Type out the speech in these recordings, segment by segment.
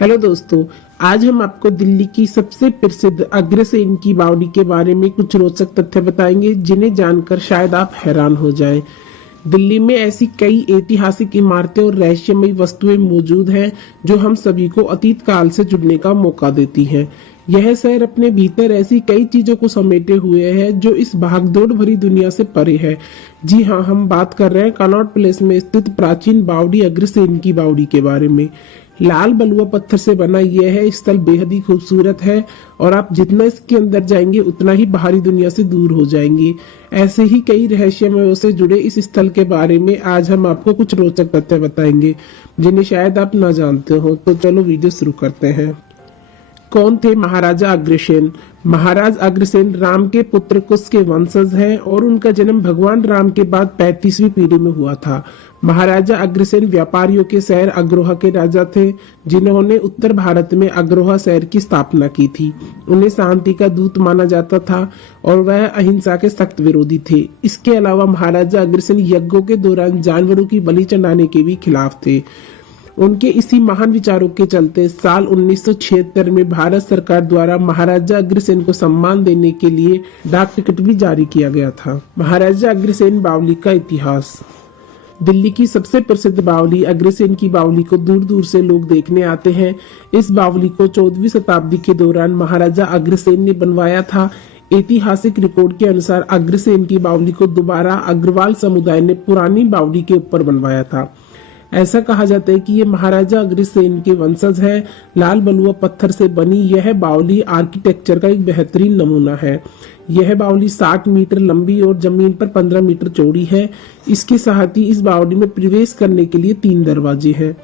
Hello दोस्तों, आज हम आपको दिल्ली की सबसे प्रसिद्ध अग्रसेन की बावड़ी के बारे में कुछ रोचक तथ्य बताएंगे जिन्हें जानकर शायद आप हैरान हो जाएं। दिल्ली में ऐसी कई ऐतिहासिक इमारतें और रहस्यमयी वस्तुएं मौजूद हैं जो हम सभी को अतीत काल से जुड़ने का मौका देती हैं। यह शहर अपने भीतर ऐसी कई चीजों को समेटे हुए है जो इस भागदौड़ भरी दुनिया से परे है। जी हाँ, हम बात कर रहे हैं कनॉट प्लेस में स्थित प्राचीन बावड़ी अग्रसेन की बावड़ी के बारे में। लाल बलुआ पत्थर से बना यह स्थल बेहद ही खूबसूरत है और आप जितना इसके अंदर जाएंगे उतना ही बाहरी दुनिया से दूर हो जाएंगे। ऐसे ही कई रहस्यमयों से जुड़े इस स्थल के बारे में आज हम आपको कुछ रोचक तथ्य बताएंगे जिन्हें शायद आप न जानते हो। तो चलो वीडियो शुरू करते हैं। कौन थे महाराजा अग्रसेन? महाराज अग्रसेन राम के पुत्र कुश के वंशज हैं और उनका जन्म भगवान राम के बाद 35वीं पीढ़ी में हुआ था। महाराजा अग्रसेन व्यापारियों के शहर अग्रोहा के राजा थे जिन्होंने उत्तर भारत में अग्रोहा शहर की स्थापना की थी। उन्हें शांति का दूत माना जाता था और वह अहिंसा के सख्त विरोधी थे। इसके अलावा महाराजा अग्रसेन यज्ञों के दौरान जानवरों की बलि चढ़ाने के भी खिलाफ थे। उनके इसी महान विचारों के चलते साल 1976 में भारत सरकार द्वारा महाराजा अग्रसेन को सम्मान देने के लिए डाक टिकट भी जारी किया गया था। महाराजा अग्रसेन बावली का इतिहास। दिल्ली की सबसे प्रसिद्ध बावली अग्रसेन की बावली को दूर दूर से लोग देखने आते हैं। इस बावली को 14वीं शताब्दी के दौरान महाराजा अग्रसेन ने बनवाया था। ऐतिहासिक रिकॉर्ड के अनुसार अग्रसेन की बावली को दोबारा अग्रवाल समुदाय ने पुरानी बावली के ऊपर बनवाया था। ऐसा कहा जाता है कि ये महाराजा अग्रसेन के वंशज है। लाल बलुआ पत्थर से बनी यह बावली आर्किटेक्चर का एक बेहतरीन नमूना है। यह बावली 60 मीटर लंबी और जमीन पर 15 मीटर चौड़ी है। इसके साथ ही इस बावली में प्रवेश करने के लिए 3 दरवाजे हैं।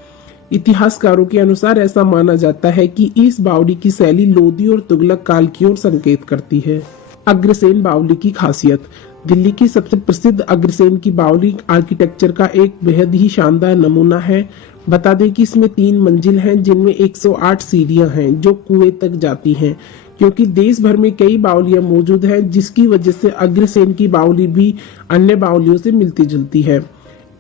इतिहासकारों के अनुसार ऐसा माना जाता है कि इस बावली की शैली लोधी और तुगलक काल की ओर संकेत करती है। अग्रसेन बावली की खासियत। दिल्ली की सबसे प्रसिद्ध अग्रसेन की बावली आर्किटेक्चर का एक बेहद ही शानदार नमूना है। बता दें कि इसमें 3 मंजिल हैं जिनमें 108 सीढ़ियां हैं जो कुएं तक जाती हैं। क्योंकि देश भर में कई बावलियां मौजूद हैं जिसकी वजह से अग्रसेन की बावली भी अन्य बावलियों से मिलती जुलती है।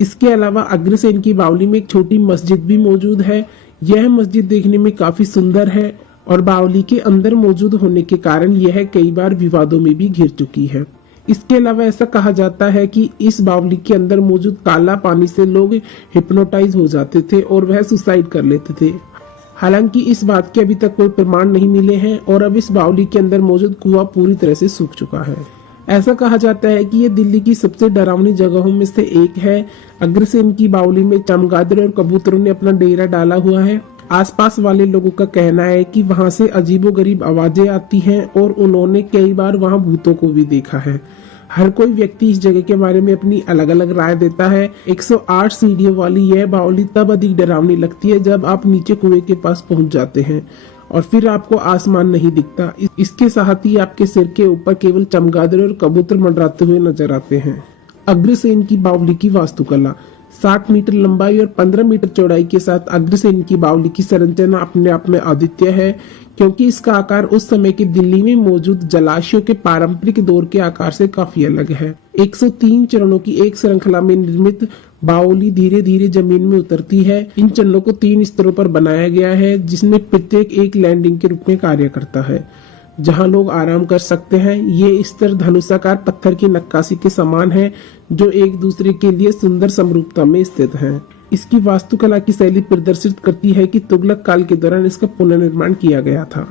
इसके अलावा अग्रसेन की बावली में एक छोटी मस्जिद भी मौजूद है। यह मस्जिद देखने में काफी सुंदर है और बावली के अंदर मौजूद होने के कारण यह कई बार विवादों में भी घिर चुकी है। इसके अलावा ऐसा कहा जाता है कि इस बावली के अंदर मौजूद काला पानी से लोग हिप्नोटाइज हो जाते थे और वह सुसाइड कर लेते थे। हालांकि इस बात के अभी तक कोई प्रमाण नहीं मिले हैं और अब इस बावली के अंदर मौजूद कुआं पूरी तरह से सूख चुका है। ऐसा कहा जाता है कि यह दिल्ली की सबसे डरावनी जगहों में से एक है। अग्रसेन की बावली में चमगादड़ और कबूतरों ने अपना डेरा डाला हुआ है। आसपास वाले लोगों का कहना है कि वहां से अजीबोगरीब आवाजें आती हैं और उन्होंने कई बार वहां भूतों को भी देखा है। हर कोई व्यक्ति इस जगह के बारे में अपनी अलग अलग राय देता है। 108 सीढ़ियों वाली यह बावली तब अधिक डरावनी लगती है जब आप नीचे कुएं के पास पहुंच जाते हैं और फिर आपको आसमान नहीं दिखता। इसके साथ ही आपके सिर के ऊपर केवल चमगादड़ और कबूतर मंडराते हुए नजर आते हैं। अग्रसेन की बावली की वास्तुकला। 60 मीटर लंबाई और 15 मीटर चौड़ाई के साथ अग्रसेन की बावली की संरचना अपने आप में अद्वितीय है क्योंकि इसका आकार उस समय के दिल्ली में मौजूद जलाशयों के पारंपरिक दौर के आकार से काफी अलग है। 103 चरणों की एक श्रृंखला में निर्मित बावली धीरे धीरे जमीन में उतरती है। इन चरणों को 3 स्तरों पर बनाया गया है जिसमें प्रत्येक एक लैंडिंग के रूप में कार्य करता है जहां लोग आराम कर सकते हैं। ये स्तर धनुषाकार पत्थर की नक्काशी के समान है जो एक दूसरे के लिए सुंदर समरूपता में स्थित हैं। इसकी वास्तुकला की शैली प्रदर्शित करती है कि तुगलक काल के दौरान इसका पुनर्निर्माण किया गया था।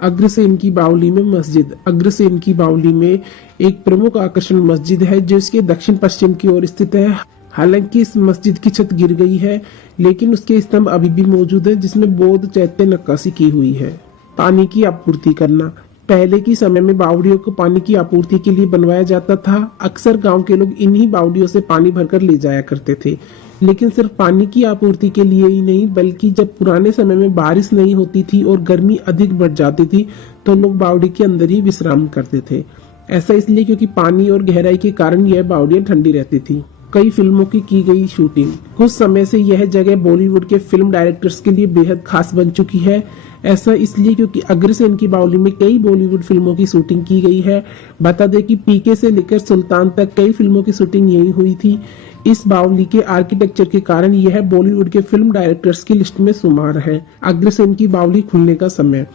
अग्रसेन की बावली में मस्जिद। अग्रसेन की बावली में एक प्रमुख आकर्षण मस्जिद है जो इसके दक्षिण पश्चिम की ओर स्थित है। हालांकि इस मस्जिद की छत गिर गई है लेकिन उसके स्तंभ अभी भी मौजूद है जिसमें बौद्ध चैत्य नक्काशी की हुई है। पानी की आपूर्ति करना। पहले के समय में बावड़ियों को पानी की आपूर्ति के लिए बनवाया जाता था। अक्सर गांव के लोग इन्हीं बावड़ियों से पानी भरकर ले जाया करते थे। लेकिन सिर्फ पानी की आपूर्ति के लिए ही नहीं बल्कि जब पुराने समय में बारिश नहीं होती थी और गर्मी अधिक बढ़ जाती थी तो लोग बावड़ी के अंदर ही विश्राम करते थे। ऐसा इसलिए क्योंकि पानी और गहराई के कारण यह बावड़ियां ठंडी रहती थी। कई फिल्मों की गई शूटिंग। कुछ समय से यह जगह बॉलीवुड के फिल्म डायरेक्टर्स के लिए बेहद खास बन चुकी है। ऐसा इसलिए क्योंकि अग्रसेन की बावली में कई बॉलीवुड फिल्मों की शूटिंग की गई है। बता दें कि पीके से लेकर सुल्तान तक कई फिल्मों की शूटिंग यही हुई थी। इस बावली के आर्किटेक्चर के कारण यह बॉलीवुड के फिल्म डायरेक्टर्स की लिस्ट में शुमार है। अग्रसेन की बावली खुलने का समय।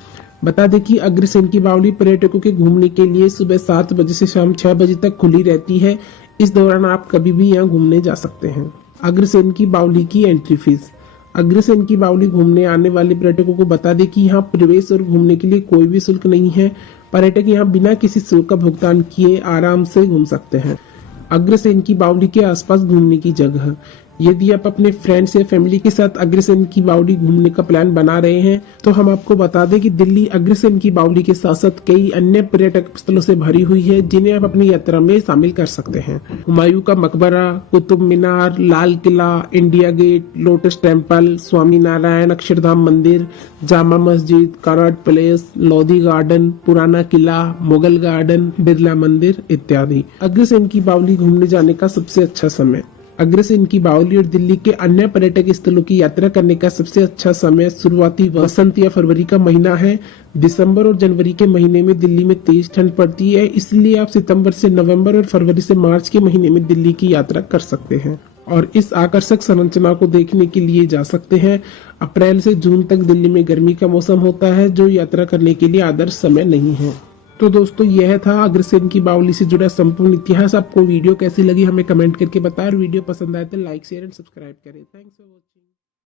बता दें कि अग्रसेन की बावली पर्यटकों के घूमने के लिए सुबह 7 बजे से शाम 6 बजे तक खुली रहती है। इस दौरान आप कभी भी यहाँ घूमने जा सकते हैं। अग्रसेन की बावली की एंट्री फीस। अग्रसेन की बावली घूमने आने वाले पर्यटकों को बता दें कि यहाँ प्रवेश और घूमने के लिए कोई भी शुल्क नहीं है। पर्यटक यहाँ बिना किसी शुल्क का भुगतान किए आराम से घूम सकते हैं। अग्रसेन की बावली के आसपास घूमने की जगह। यदि आप अपने फ्रेंड्स या फैमिली के साथ अग्रसेन की बावली घूमने का प्लान बना रहे हैं तो हम आपको बता दें कि दिल्ली अग्रसेन की बावली के साथ साथ कई अन्य पर्यटक स्थलों से भरी हुई है जिन्हें आप अपनी यात्रा में शामिल कर सकते हैं। हुमायूं का मकबरा, Qutub Minar, Lal Qila, India gate, lotus temple, Swami Narayan Akshardham मंदिर, Jama Masjid, Connaught palace, Lodhi garden, पुराना किला, मुगल गार्डन, बिरला मंदिर इत्यादि। अग्रसेन की बावली घूमने जाने का सबसे अच्छा समय। अग्रसेन की बावली और दिल्ली के अन्य पर्यटक स्थलों की यात्रा करने का सबसे अच्छा समय शुरुआती वसंत या फरवरी का महीना है। दिसंबर और जनवरी के महीने में दिल्ली में तेज ठंड पड़ती है, इसलिए आप सितंबर से नवंबर और फरवरी से मार्च के महीने में दिल्ली की यात्रा कर सकते हैं और इस आकर्षक संरचना को देखने के लिए जा सकते हैं। अप्रैल से जून तक दिल्ली में गर्मी का मौसम होता है जो यात्रा करने के लिए आदर्श समय नहीं है। तो दोस्तों यह था अग्रसेन की बावली से जुड़ा संपूर्ण इतिहास। आपको वीडियो कैसी लगी हमें कमेंट करके बताएं और वीडियो पसंद आए तो लाइक शेयर एंड सब्सक्राइब करें। थैंक्स।